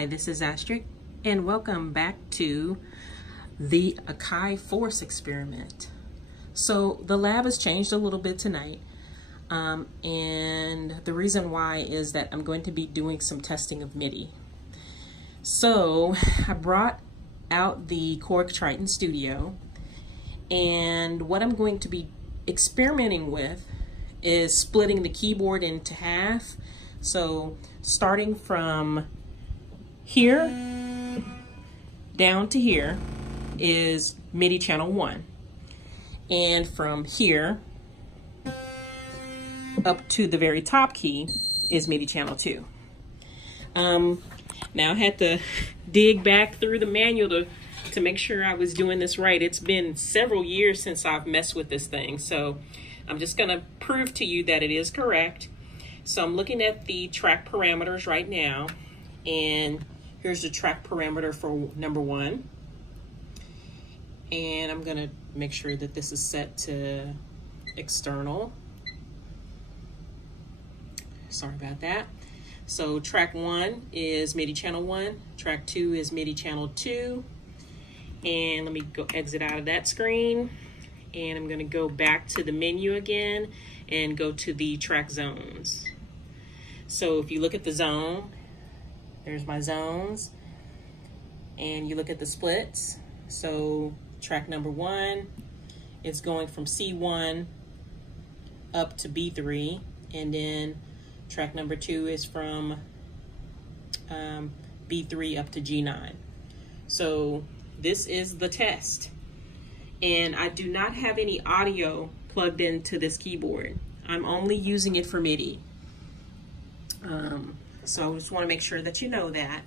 Hi, this is Astrid, and welcome back to the Akai Force experiment. So the lab has changed a little bit tonight, and the reason why is that I'm going to be doing some testing of MIDI. So I brought out the Korg Triton Studio, and what I'm going to be experimenting with is splitting the keyboard into half. So starting from here down to here is MIDI channel 1, and from here up to the very top key is MIDI channel 2. Now I had to dig back through the manual to make sure I was doing this right. It's been several years since I've messed with this thing, so I'm just gonna prove to you that it is correct. So I'm looking at the track parameters right now, and here's the track parameter for number 1. And I'm gonna make sure that this is set to external. Sorry about that. So track 1 is MIDI channel 1, track 2 is MIDI channel 2. And let me go exit out of that screen. And I'm gonna go back to the menu again and go to the track zones. So if you look at the zone, there's my zones, and you look at the splits. So track number 1 is going from C1 up to B3, and then track number 2 is from B3 up to G9. So this is the test. And I do not have any audio plugged into this keyboard. I'm only using it for MIDI. So I just want to make sure that you know that.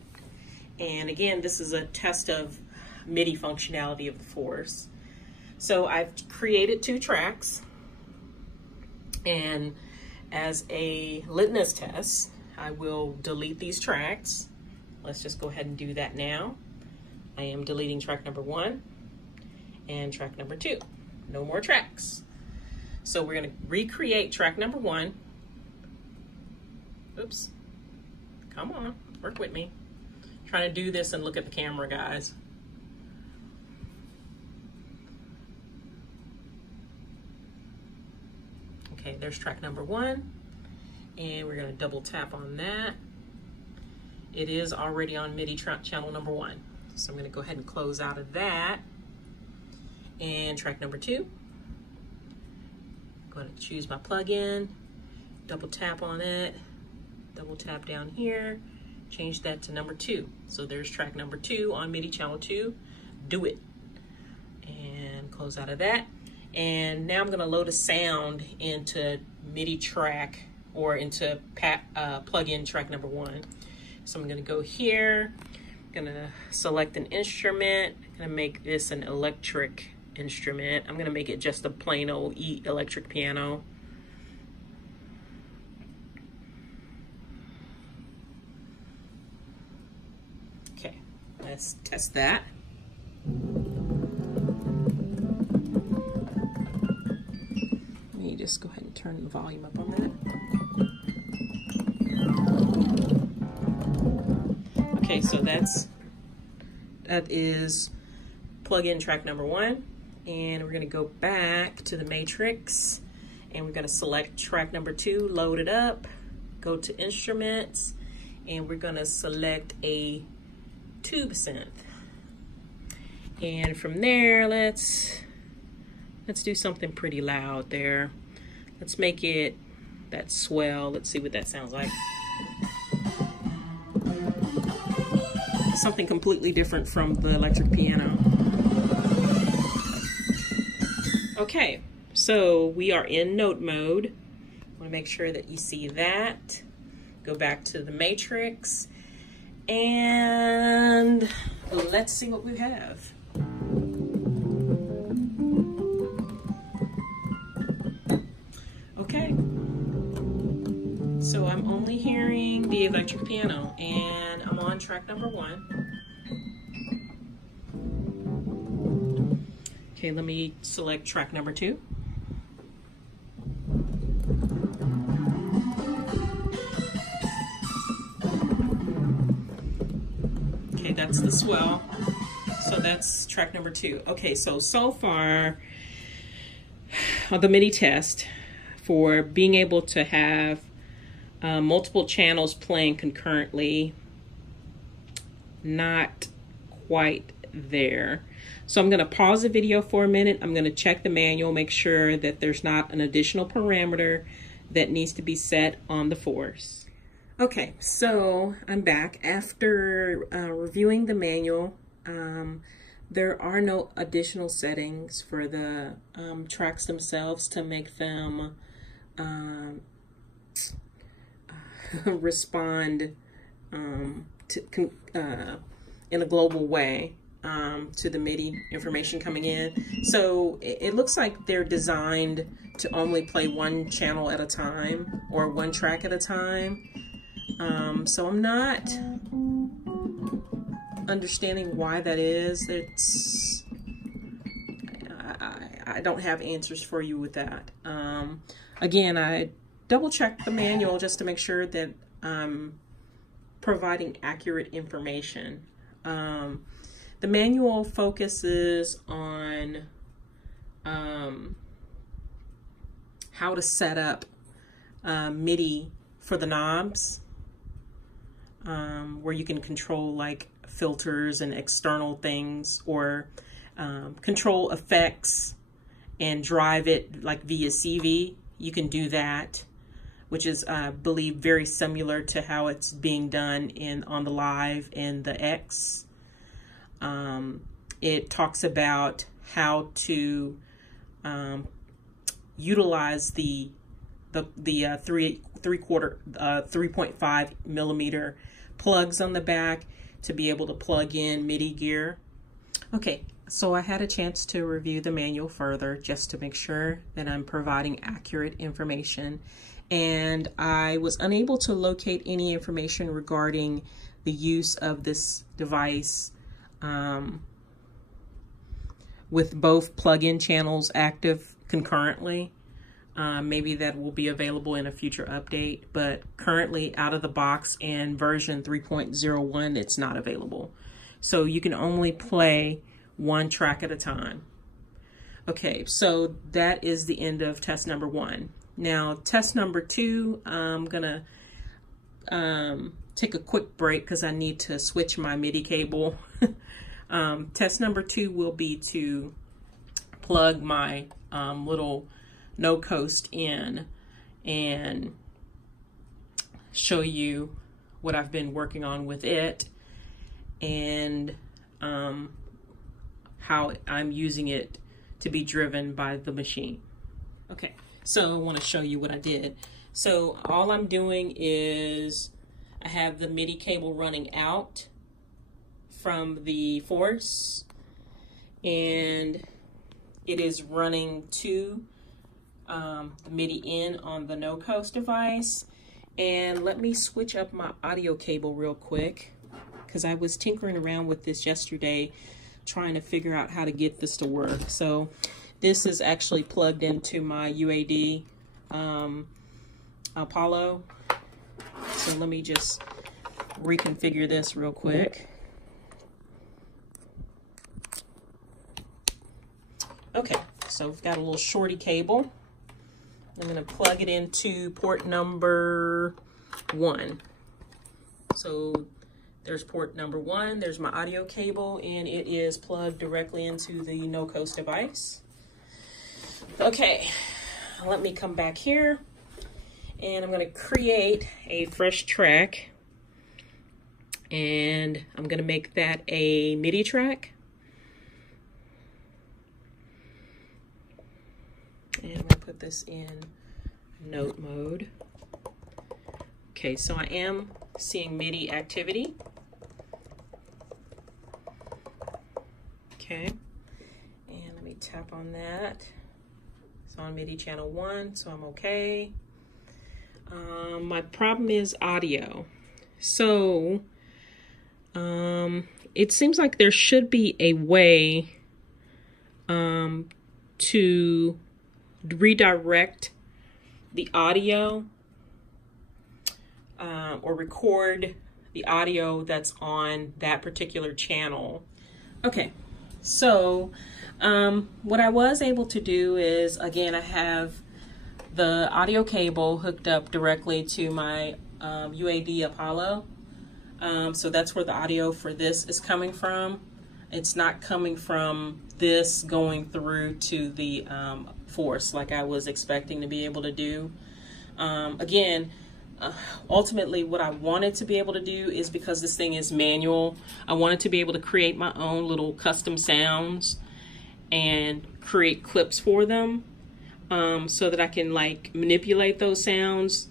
And again, this is a test of MIDI functionality of the Force. So I've created 2 tracks. And as a litmus test, I will delete these tracks. Let's just go ahead and do that now. I am deleting track number 1 and track number 2. No more tracks. So we're going to recreate track number 1. Oops. Come on, work with me. I'm trying to do this and look at the camera, guys. Okay, there's track number 1. And we're going to double tap on that. It is already on MIDI channel number 1. So I'm going to go ahead and close out of that. And track number 2. I'm going to choose my plugin, double tap on it, double tap down here, change that to number 2. So there's track number 2 on MIDI channel 2. Do it. And close out of that. And now I'm going to load a sound into MIDI track, or into plugin track number 1. So I'm going to go here, I'm going to select an instrument, I'm going to make this an electric instrument. I'm going to make it just a plain old electric piano. Okay, let's test that. Let me just go ahead and turn the volume up on that. Okay, so that is plug-in track number 1, and we're going to go back to the matrix, and we're going to select track number 2, load it up, go to instruments, and we're going to select a tube synth. And from there, let's do something pretty loud there. Let's make it that swell. Let's see what that sounds like. Something completely different from the electric piano. Okay, so we are in note mode. I want to make sure that you see that. Go back to the matrix, and let's see what we have. Okay, so I'm only hearing the electric piano, and I'm on track number 1. Okay, let me select track number 2. That's the swell. So that's track number 2. Okay, so far on the MIDI test for being able to have multiple channels playing concurrently, not quite there. So I'm going to pause the video for a minute. I'm going to check the manual, make sure that there's not an additional parameter that needs to be set on the force. Okay, so I'm back after reviewing the manual. There are no additional settings for the tracks themselves to make them respond in a global way to the MIDI information coming in. So it looks like they're designed to only play one channel at a time or one track at a time. So I'm not understanding why that is. I don't have answers for you with that. Again, I double checked the manual just to make sure that I'm providing accurate information. The manual focuses on how to set up MIDI for the knobs, where you can control like filters and external things, or control effects and drive it like via CV. You can do that, which is, I believe, very similar to how it's being done on the Live and the X. It talks about how to utilize the 3.5 millimeter plugs on the back to be able to plug in MIDI gear. Okay, so I had a chance to review the manual further just to make sure that I'm providing accurate information, and I was unable to locate any information regarding the use of this device with both plug-in channels active concurrently. Maybe that will be available in a future update, but currently out of the box and version 3.01, it's not available. So you can only play one track at a time. Okay, so that is the end of test number 1. Now, test number 2, I'm gonna take a quick break because I need to switch my MIDI cable. Test number 2 will be to plug my little NoteCoast in and show you what I've been working on with it, and how I'm using it to be driven by the machine. Okay, so I want to show you what I did. So all I'm doing is I have the MIDI cable running out from the force, and it is running to the MIDI in on the NoteCoast device. And let me switch up my audio cable real quick, because I was tinkering around with this yesterday trying to figure out how to get this to work. So this is actually plugged into my UAD Apollo. So let me just reconfigure this real quick. Okay, so we've got a little shorty cable. I'm going to plug it into port number 1. So there's port number 1, there's my audio cable, and it is plugged directly into the NoteCoast device. Okay, let me come back here, and I'm going to create a fresh track, and I'm going to make that a MIDI track. And I'm going to put this in note mode. Okay, so I am seeing MIDI activity. Okay, and let me tap on that. It's on MIDI channel 1, so I'm okay. My problem is audio. So it seems like there should be a way to redirect the audio or record the audio that's on that particular channel. Okay, so what I was able to do is, again, I have the audio cable hooked up directly to my UAD Apollo. So that's where the audio for this is coming from. It's not coming from this going through to the Force like I was expecting to be able to do. Again, ultimately what I wanted to be able to do is, because this thing is manual, I wanted to be able to create my own little custom sounds and create clips for them, so that I can like manipulate those sounds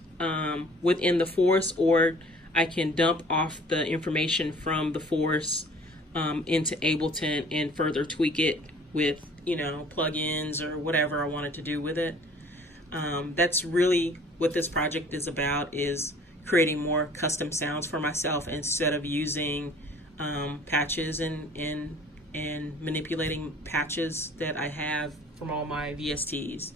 within the Force, or I can dump off the information from the Force into Ableton and further tweak it with, you know, plugins or whatever I wanted to do with it. That's really what this project is about, is creating more custom sounds for myself instead of using patches and manipulating patches that I have from all my VSTs.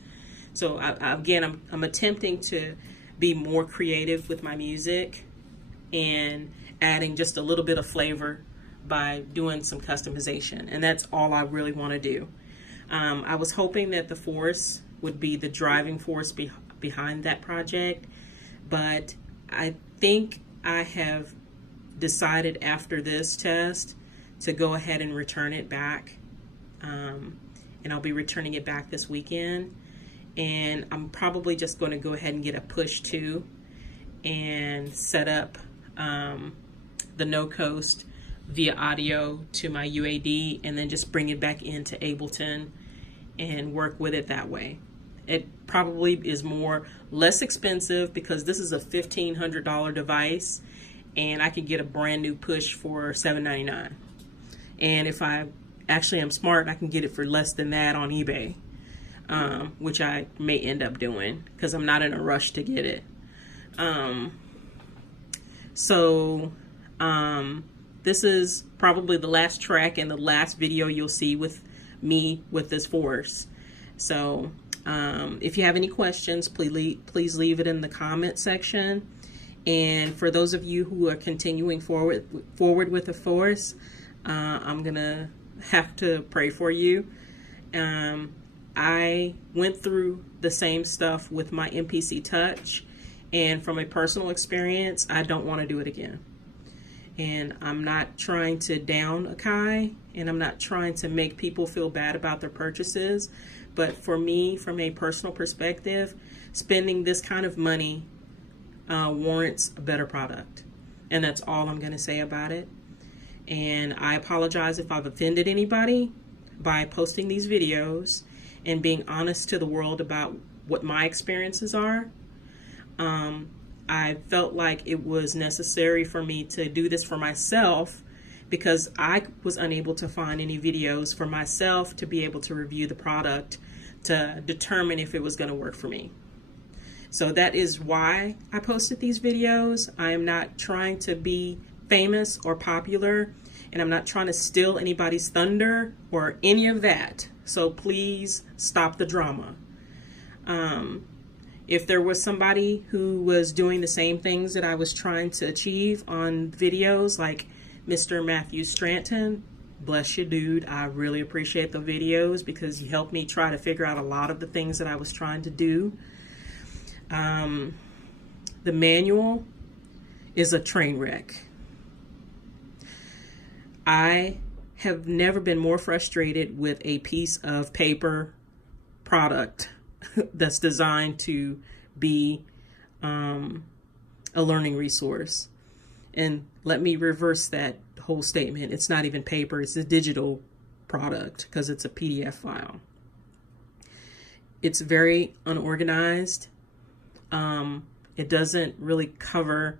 So again, I'm attempting to be more creative with my music and adding just a little bit of flavor by doing some customization, and that's all I really want to do. I was hoping that the Force would be the driving force behind that project, but I think I have decided after this test to go ahead and return it back, and I'll be returning it back this weekend, and I'm probably just going to go ahead and get a push 2 and set up the NoteCoast via audio to my UAD, and then just bring it back into Ableton and work with it that way. It probably is less expensive, because this is a $1,500 device, and I could get a brand new push for $7.99. And if I actually am smart, I can get it for less than that on eBay, which I may end up doing because I'm not in a rush to get it. This is probably the last track and the last video you'll see with me with this Force. So if you have any questions, please leave it in the comment section. And for those of you who are continuing forward with the Force, I'm gonna have to pray for you. I went through the same stuff with my MPC Touch, and from a personal experience, I don't want to do it again. And I'm not trying to down Akai, and I'm not trying to make people feel bad about their purchases. But for me, from a personal perspective, spending this kind of money warrants a better product. And that's all I'm going to say about it. And I apologize if I've offended anybody by posting these videos and being honest to the world about what my experiences are. I felt like it was necessary for me to do this for myself, because I was unable to find any videos for myself to be able to review the product to determine if it was going to work for me. So that is why I posted these videos. I am not trying to be famous or popular, and I'm not trying to steal anybody's thunder or any of that. So please stop the drama. If there was somebody who was doing the same things that I was trying to achieve on videos, like Mr. Matthew Triton, bless you, dude. I really appreciate the videos, because you helped me try to figure out a lot of the things that I was trying to do. The manual is a train wreck. I have never been more frustrated with a piece of paper product that's designed to be a learning resource. And let me reverse that whole statement. It's not even paper, it's a digital product, because it's a PDF file. It's very unorganized. It doesn't really cover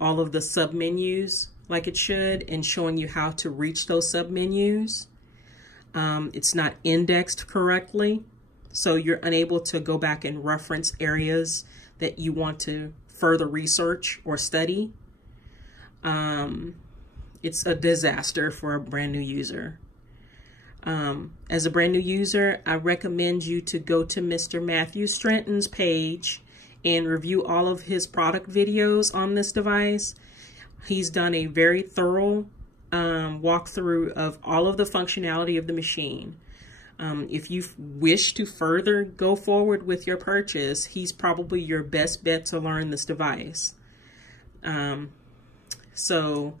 all of the submenus like it should, and showing you how to reach those submenus. It's not indexed correctly, so you're unable to go back and reference areas that you want to further research or study. It's a disaster for a brand new user. As a brand new user, I recommend you to go to Mr. Matthew Triton's page and review all of his product videos on this device. He's done a very thorough walkthrough of all of the functionality of the machine. If you wish to further go forward with your purchase, he's probably your best bet to learn this device. So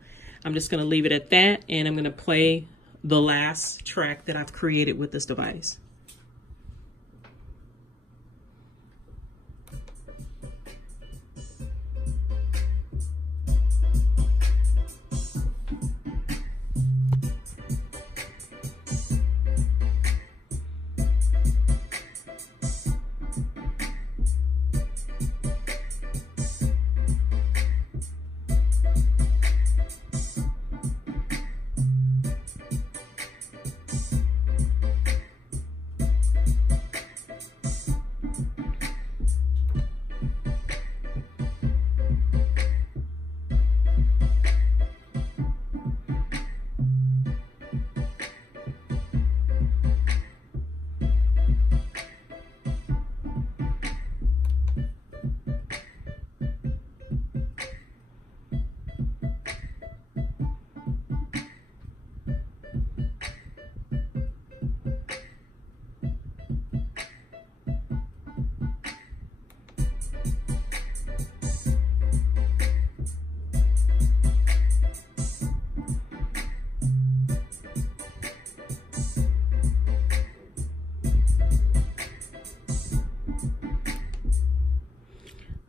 I'm just going to leave it at that, and I'm going to play the last track that I've created with this device.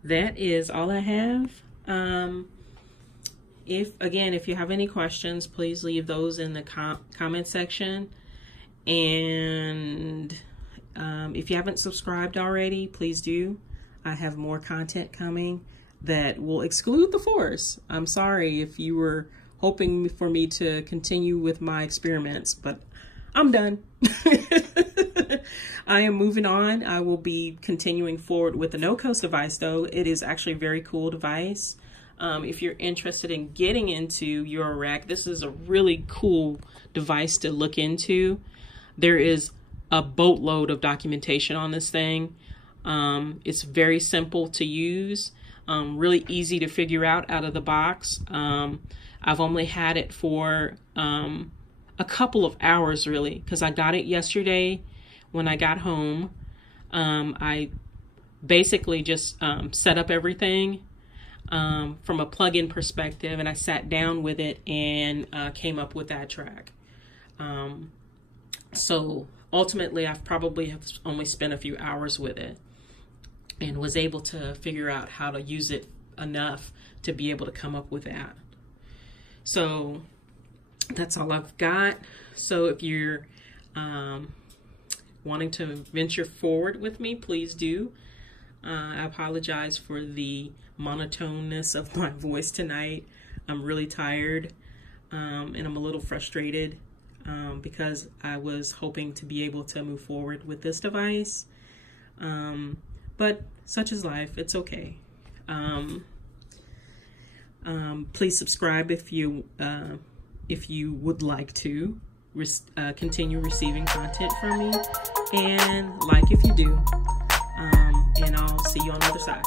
That is all I have. If you have any questions, please leave those in the comment section. And if you haven't subscribed already, please do. I have more content coming that will exclude the Force. I'm sorry if you were hoping for me to continue with my experiments, but I'm done. I am moving on. I will be continuing forward with the NoteCoast device, though. It is actually a very cool device. If you're interested in getting into Eurorack, this is a really cool device to look into. There is a boatload of documentation on this thing. It's very simple to use, really easy to figure out of the box. I've only had it for a couple of hours, really, because I got it yesterday when I got home. I basically just set up everything from a plug-in perspective, and I sat down with it and came up with that track. So ultimately, I've probably only spent a few hours with it and was able to figure out how to use it enough to be able to come up with that. So that's all I've got. So if you're wanting to venture forward with me, please do. I apologize for the monotoneness of my voice tonight. I'm really tired, and I'm a little frustrated because I was hoping to be able to move forward with this device. But such is life. It's okay. Please subscribe if you would like to continue receiving content from me, and like if you do. And I'll see you on the other side.